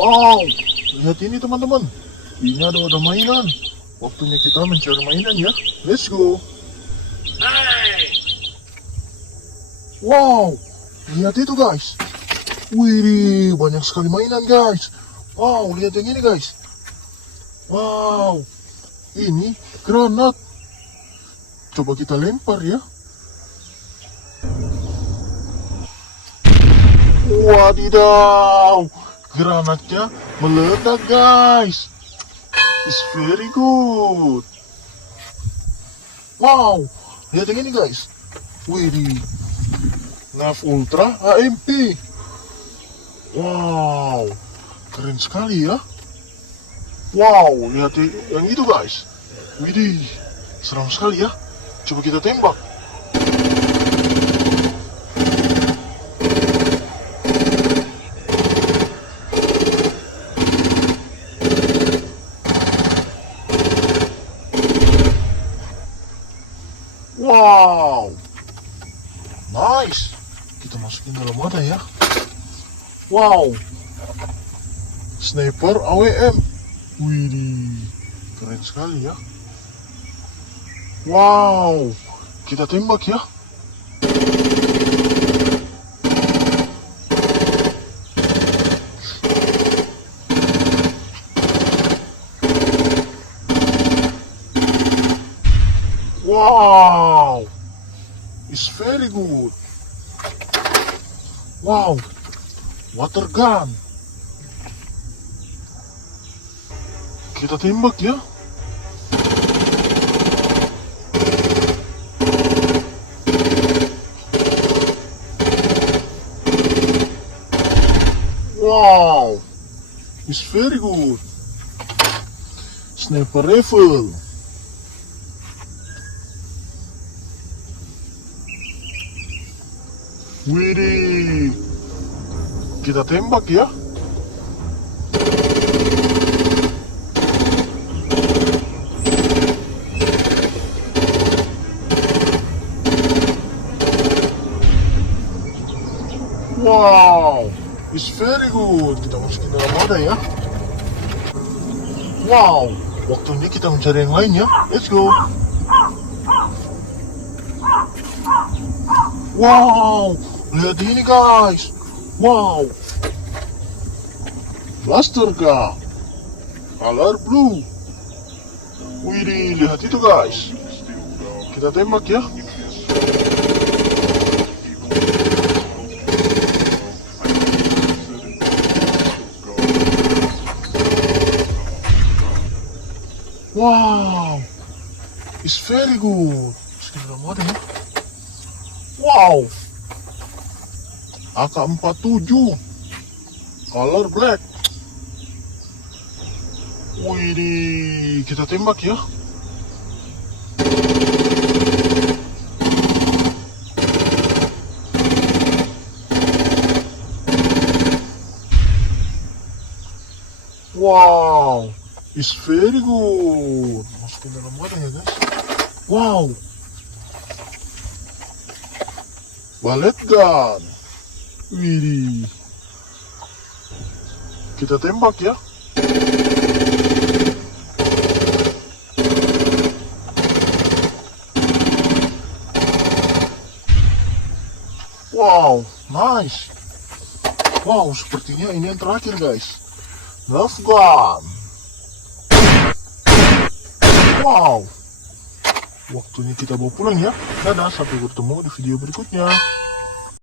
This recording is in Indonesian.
Wow, lihat ini teman-teman. Ini ada mainan. Waktunya kita mencari mainan ya. Let's go. Wow, lihat itu guys. Wih, banyak sekali mainan guys. Wow, lihat yang ini guys. Wow, ini granat. Coba kita lempar ya. Wadidaw, granatnya meledak guys. It's very good. Wow, lihat yang ini guys. Wih, Nerf Ultra AMP. Wow, keren sekali ya. Wow, lihat yang itu guys. Widih, seram sekali ya. Coba kita tembak. Wow, nice. Kita masukin dalam wadah ya. Wow, sniper AWM. Wih, keren sekali ya. Wow, kita tembak ya. Wow, it's very good. Wow, water gun. Kita tembak ya. Wow, it's very good. Sniper rifle. Widih, kita tembak ya. Wow, it's very good. Kita masukin dalam wadah ya. Wow, waktunya kita mencari yang lain ya. Let's go. Wow, lihat ini guys. Wow, blaster gun color blue. Widih, lihat itu guys. Kita tembak ya. Wow, it's very good. Masukin dalam wadah ya. Wow, AK-47 color black. Wih, kita tembak ya. Wow, it's very good. Masukin dalam wadah ya guys. Wow, ballet gun. Widih, kita tembak ya. Wow, nice. Wow, sepertinya ini yang terakhir guys. Nerf gun. Wow, waktunya kita bawa pulang ya. Dadah, sampai bertemu di video berikutnya.